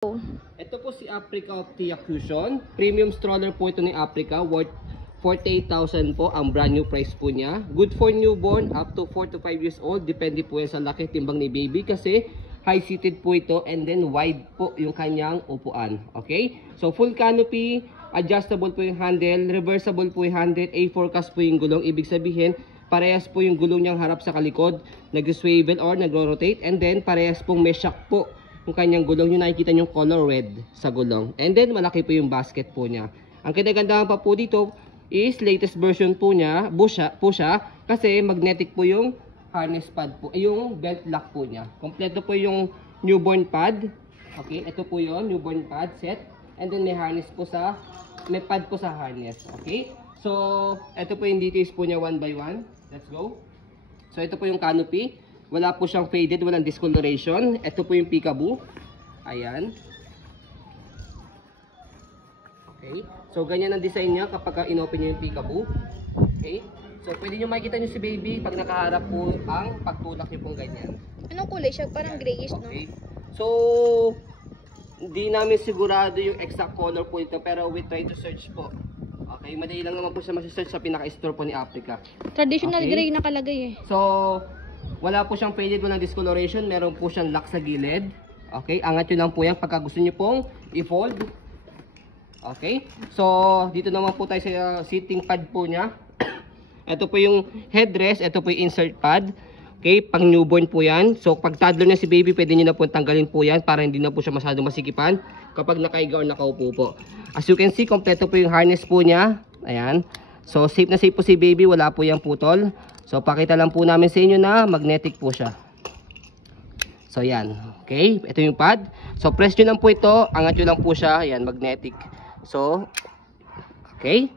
Ito po si Africa of Tia Cushion. Premium stroller po ito ni Africa. Worth 48,000 po ang brand new price po niya. Good for newborn up to 4 to 5 years old. Depende po yan sa laki timbang ni baby kasi high-seated po ito and then wide po yung kanyang upuan. Okay? So full canopy, adjustable po yung handle, reversible po yung handle, A4 cast po yung gulong. Ibig sabihin, parehas po yung gulong niyang harap sa kalikod, nag-swivel or nag-rotate, and then parehas pong may shock po yung kanyang gulong. Yung nakikita yung color red sa gulong. And then malaki po yung basket po niya. Ang kinagandahan pa po dito is latest version po niya, po siya kasi magnetic po yung harness pad po, yung belt lock po niya. Kompleto po yung newborn pad. Okay, ito po yung newborn pad set. And then may harness po may pad po sa harness. Okay, so ito po yung details po niya one by one. Let's go. So ito po yung canopy. Wala po siyang faded, walang discoloration. Ito po yung peekaboo. Ayan. Okay. So ganyan ang design niya kapag inopen niyo yung peekaboo. Okay. So pwede niyo makikita niyo si baby pag nakaharap po ang pagtulak niyo pong ganyan. Anong kulay siya? Parang grayish, no? Okay. So hindi namin sigurado yung exact color po ito pero we try to search po. Okay, madali lang naman po siya masi-search sa pinaka-store po ni Africa. Traditional Okay. gray nakalagay eh. So, wala po siyang faded, walang discoloration. Meron po siyang lock sa gilid. Okay, angat nyo lang po yan pagka gusto nyo pong i-fold. Okay, so dito naman po tayo sa seating pad po niya. Ito po yung headrest, ito po yung insert pad. Okay, pang newborn po yan. So, pag toddler na si baby, pwede nyo na po tanggalin po yan para hindi na po siya masyadong masikipan kapag nakaiga o nakaupo po. As you can see, kompleto po yung harness po niya. Ayan. So, safe na safe po si baby. Wala po yung putol. So, pakita lang po namin sa inyo na magnetic po siya. So, yan. Okay. Ito yung pad. So, press nyo lang po ito. Angat nyo lang po siya. Ayan, magnetic. So, okay.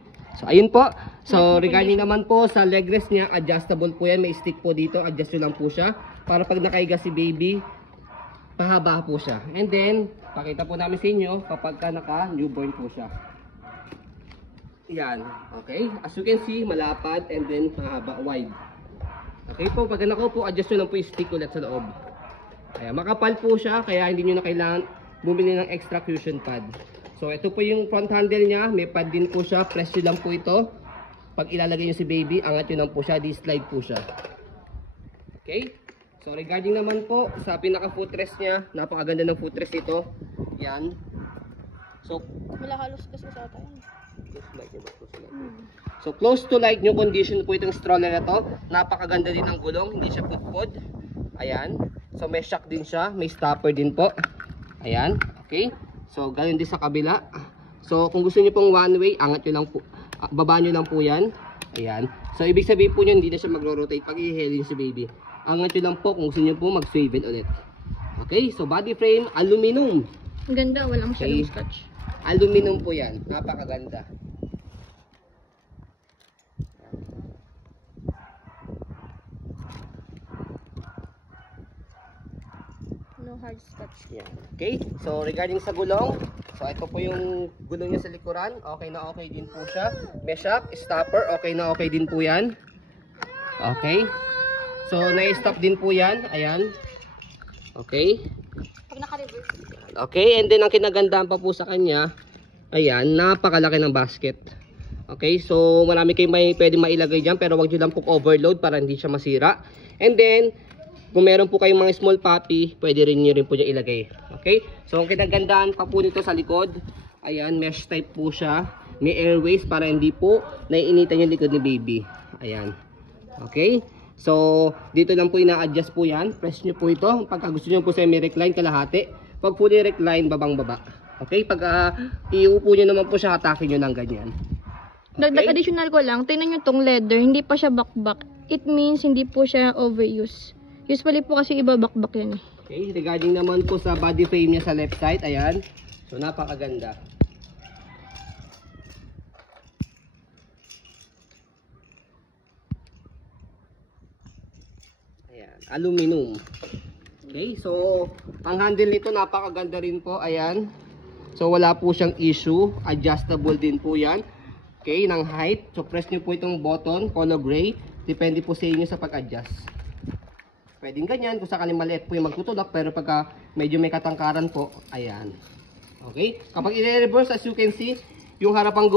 So, ayun po. So, regarding naman po sa leg rest niya, adjustable po yan. May stick po dito. Adjust nyo lang po siya. Para pag nakaiga si baby, pahaba po siya. And then, pakita po namin sa inyo kapag ka naka-newborn po siya. Yan. Okay. As you can see, malapad and then mahaba, wide. Okay po. Pag nakaupo, adjust nyo lang po yung stick ulit sa loob. Kaya makapal po siya. Kaya hindi nyo na kailangan bumili ng extra cushion pad. So, ito po yung front handle niya. May pad din po siya. Press nyo lang po ito. Pag ilalagay nyo si baby, angat nyo lang po siya. Di-slide po siya. Okay. So, regarding naman po sa pinaka-footrest niya, napakaganda ng footrest ito. Yan. So, Wala halos kasi sa atin. so, close to like new condition po itong stroller na to. Napakaganda din ng gulong. Hindi siya putpod. Ayan. So, may shock din siya. May stopper din po. Ayan. Okay. So, ganoon din sa kabila. So, kung gusto niyo pong one way, angat nyo lang po. Baba nyo lang po yan. Ayan. So, ibig sabihin po nyo, hindi na siya magro-rotate pag i-heli si baby. Angat nyo lang po kung gusto nyo po mag-swivel ulit. Okay. So, body frame, aluminum. Ang ganda, walang Okay. masyadong scratch. Aluminum po yan. Napakaganda. No hard scratch. Yan. Okay. So, regarding sa gulong, so ito po yung gulong niya sa likuran. Okay na okay din po siya. May shock, stopper, okay na okay din po yan. Okay. So, na-stop din po yan. Ayan. Okay. Pag naka-reverse. Okay. And then, ang kinagandahan pa po sa kanya, ayan, napakalaki ng basket. Okay. So, marami kayong pwede mailagay dyan, pero wag nyo lang po overload para hindi siya masira. And then, kung meron po kayong mga small puppy, pwede rin nyo rin po dyan ilagay. Okay? So, ang kinagandahan pa po nito sa likod, ayan, mesh type po siya. May airways para hindi po naiinitan yung likod ni baby. Ayan. Okay? So, dito lang po ina-adjust po yan. Press nyo po ito. Pagka gusto nyo po semi-recline, kalahati. Pag fully recline, babang-baba. Okay? Pag iupo nyo naman po siya, hatakin nyo ng ganyan. Okay? Dagdag additional ko lang, tingnan nyo tong leather, hindi pa siya bakbak. It means hindi po siya overuse. Usually po kasi iba bakbak yan eh. Okay, regarding naman po sa body frame niya sa left side, ayan. So, napakaganda. Ayan, aluminum. Okay, so, ang handle nito napakaganda rin po, ayan. So, wala po siyang issue. Adjustable din po yan. Okay, ng height. So, press nyo po itong button, color gray. Depende po sa inyo sa pag-adjust. pwedeng ganyan, kung sakaling maliit po yung magtutulak, pero pagka medyo may katangkaran po, ayan. Okay? Kapag i-reverse, as you can see, yung harapang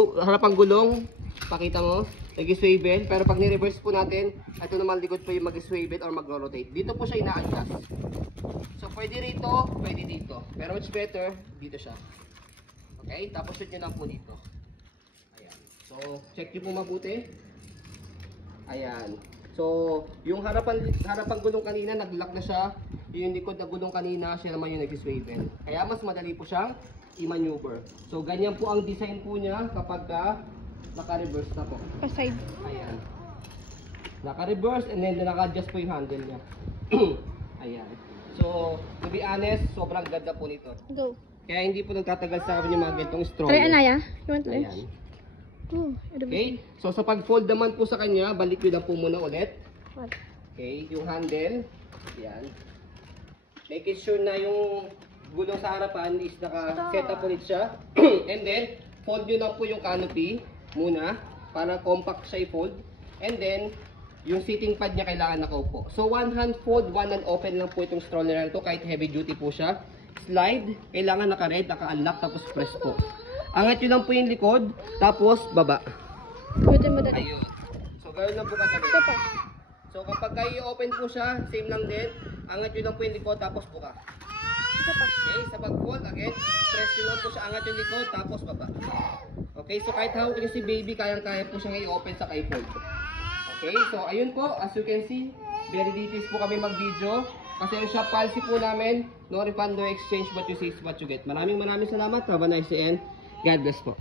gulong, pakita mo, nag-swivel, pero pag ni-reverse po natin, ito naman likod po yung mag-swivel or mag-rotate. Dito po siya ina-adjust. So, pwede rito, pwede dito. Pero much better, dito siya. Okay? Tapos shoot nyo lang po dito. Ayan. So, check nyo po mabuti. Ayan. So, yung harapang gulong kanina, nag-lock na siya. Yung likod na gulong kanina, siya naman yung nag-swivel. Kaya mas madali po siyang i-maneuver. So, ganyan po ang design po niya kapag naka-reverse na po. Pa-side. Ayan. Naka-reverse and then naka-adjust po yung handle niya. Ayan. So, to be honest, sobrang ganda po nito. Go. Kaya hindi po nagtatagal sa akin yung mga ganitong stroller. Try, Anaya. You want to Ayan. Oh, Okay? So, sa pag-fold naman po sa kanya, balik nyo lang po muna ulit. What? Okay? Yung handle. Ayan. Make it sure na yung gulong sa harapan is naka-set up ulit siya. And then, fold nyo lang po yung canopy muna para compact siya i-fold. And then, yung seating pad niya kailangan nakaupo. So, one hand fold, one hand open lang po itong stroller na ito kahit heavy duty po siya. Slide, kailangan naka-red, naka-unlock, tapos press po. Angat nyo lang po yung likod, tapos baba. Pwede mo dati. Ayun. So, ganoon lang po katabi. Ito pa. So, kapag kayo open po siya, same lang din. Angat nyo lang po yung likod, tapos buka. Ito pa. Okay, sa pag-fold, again, press nyo lang po siya, angat yung likod, tapos baba. Okay, so kahit hawak nyo si baby, kayang-kaya po siya i-open sa i-fold. Okay, so ayun po, as you can see, very details po kami mag-video. Kasi yung shop policy po namin, no refund, no exchange, what you see is what you get. Maraming salamat, have a nice day and God bless po.